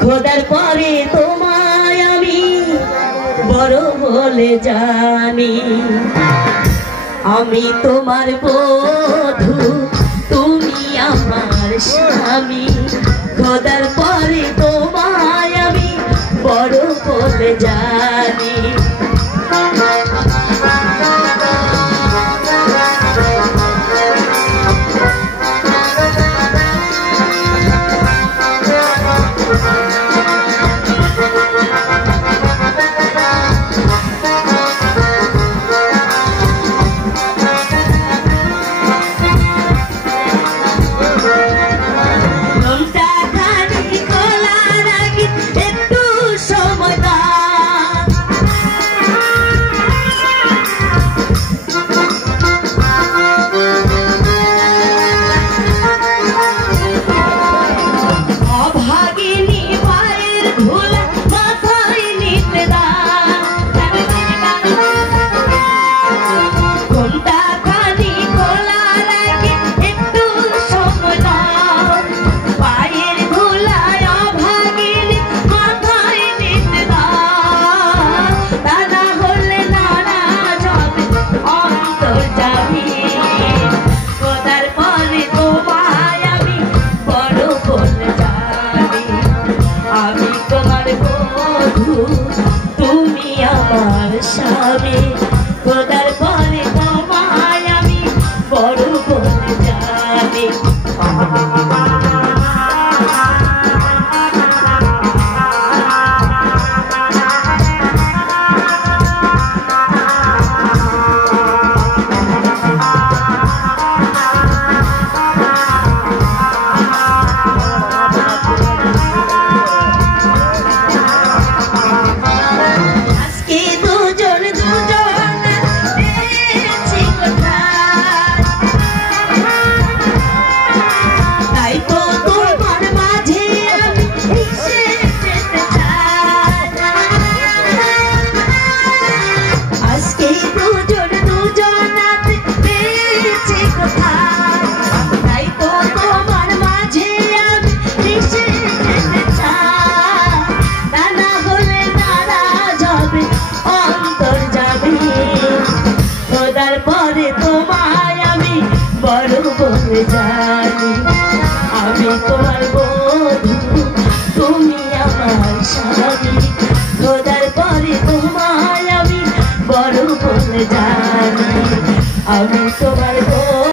খোদার পরে তোমায় আমি বড় বলে জানি। আমি তোমার বধূ, তুমি আমার স্বামী। খোদার পরে তোমায় আমি বড় বলে জানি। তুমি আমার স্বামী। খোদার পরে তোমায় আমি বড় বলে জানি। খোদার পরে তোমায় আমি বড় বলে জানি। আমি তোমার বধূ, তুমি আমার স্বামী। খোদার পরে তোমায় আমি বড় বলে জানি। আমি তোমার